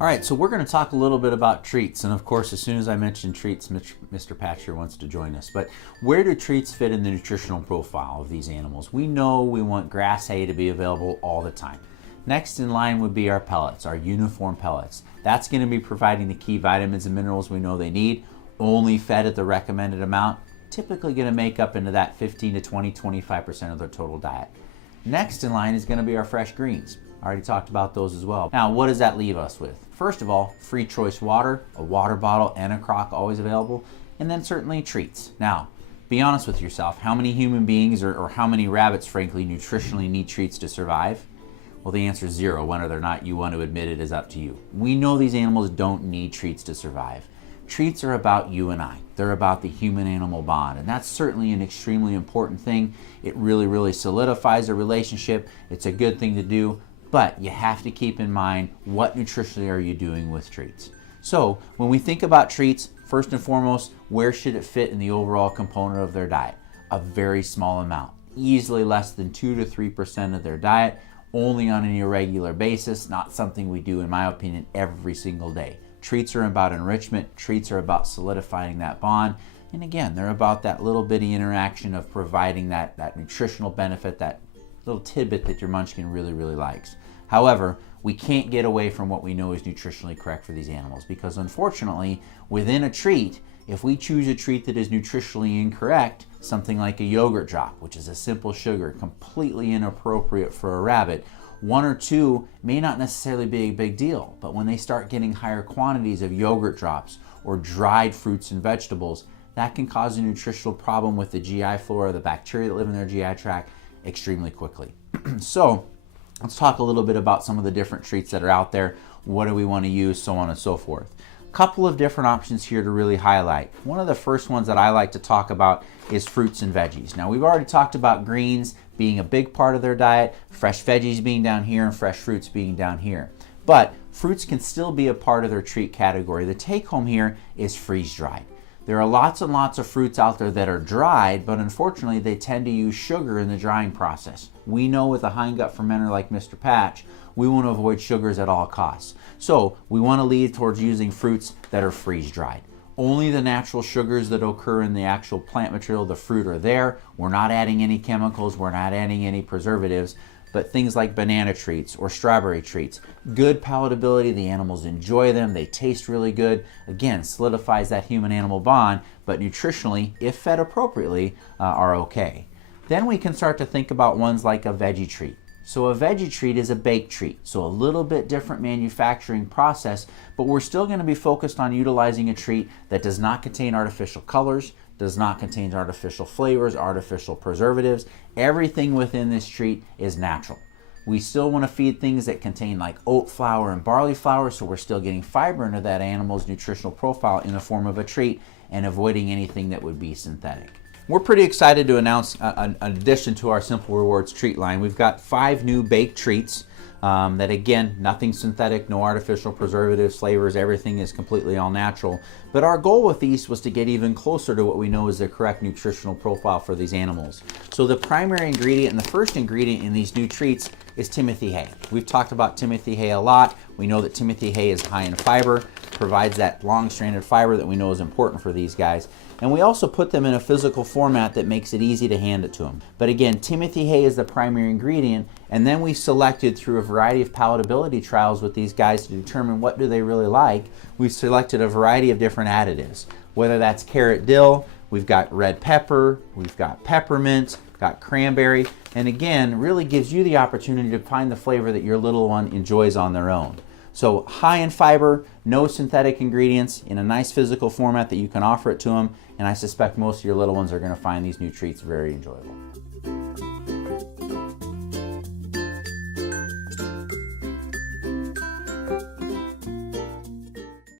All right, so we're going to talk a little bit about treats. And of course, as soon as I mention treats, Mr. Patch here wants to join us. But where do treats fit in the nutritional profile of these animals? We know we want grass hay to be available all the time. Next in line would be our pellets, our uniform pellets. That's going to be providing the key vitamins and minerals we know they need, only fed at the recommended amount, typically going to make up into that 15 to 20, 25% of their total diet. Next in line is going to be our fresh greens. I already talked about those as well. Now, what does that leave us with? First of all, free choice water, a water bottle and a crock always available, and then certainly treats. Now, be honest with yourself. How many human beings or how many rabbits, frankly, nutritionally need treats to survive? Well, the answer is 0. Whether or not you want to admit it is up to you. We know these animals don't need treats to survive. Treats are about you and I. They're about the human-animal bond, and that's certainly an extremely important thing. It really solidifies a relationship. It's a good thing to do. But you have to keep in mind, what nutritionally are you doing with treats? So when we think about treats, first and foremost, where should it fit in the overall component of their diet? A very small amount, easily less than 2 to 3% of their diet, only on an irregular basis, not something we do, in my opinion, every single day. Treats are about enrichment, treats are about solidifying that bond, and again, they're about that little bitty interaction of providing that nutritional benefit, that little tidbit that your munchkin really likes. However, we can't get away from what we know is nutritionally correct for these animals, because unfortunately, within a treat, if we choose a treat that is nutritionally incorrect, something like a yogurt drop, which is a simple sugar, completely inappropriate for a rabbit, 1 or 2 may not necessarily be a big deal, but when they start getting higher quantities of yogurt drops or dried fruits and vegetables, that can cause a nutritional problem with the GI flora, the bacteria that live in their GI tract, extremely quickly. So let's talk a little bit about some of the different treats that are out there. What do we want to use, so on and so forth. Couple of different options here to really highlight. One of the first ones that I like to talk about is fruits and veggies. Now, we've already talked about greens being a big part of their diet, fresh veggies being down here, and fresh fruits being down here. But fruits can still be a part of their treat category. The take home here is freeze-dried. There are lots and lots of fruits out there that are dried, but unfortunately they tend to use sugar in the drying process. We know with a hindgut fermenter like Mr. Patch, we want to avoid sugars at all costs. So we want to lead towards using fruits that are freeze-dried. Only the natural sugars that occur in the actual plant material, the fruit, are there. We're not adding any chemicals, we're not adding any preservatives, but things like banana treats or strawberry treats, good palatability, the animals enjoy them, they taste really good. Again, solidifies that human-animal bond, but nutritionally, if fed appropriately, are okay. Then we can start to think about ones like a veggie treat. So a veggie treat is a baked treat, so a little bit different manufacturing process, but we're still going to be focused on utilizing a treat that does not contain artificial colors, does not contain artificial flavors, artificial preservatives. Everything within this treat is natural. We still want to feed things that contain like oat flour and barley flour, so we're still getting fiber into that animal's nutritional profile in the form of a treat and avoiding anything that would be synthetic. We're pretty excited to announce an addition to our Simple Rewards treat line. We've got 5 new baked treats that, again, nothing synthetic, no artificial preservatives, flavors, everything is completely all natural. But our goal with these was to get even closer to what we know is the correct nutritional profile for these animals. So the primary ingredient and the first ingredient in these new treats is Timothy hay. We've talked about Timothy hay a lot. We know that Timothy hay is high in fiber, provides that long-stranded fiber that we know is important for these guys. And we also put them in a physical format that makes it easy to hand it to them. But again, Timothy hay is the primary ingredient, and then we selected through a variety of palatability trials with these guys to determine what do they really like. We've selected a variety of different additives, whether that's carrot dill, we've got red pepper, we've got peppermint, got cranberry, and again, really gives you the opportunity to find the flavor that your little one enjoys on their own. So high in fiber, no synthetic ingredients, in a nice physical format that you can offer it to them, and I suspect most of your little ones are going to find these new treats very enjoyable.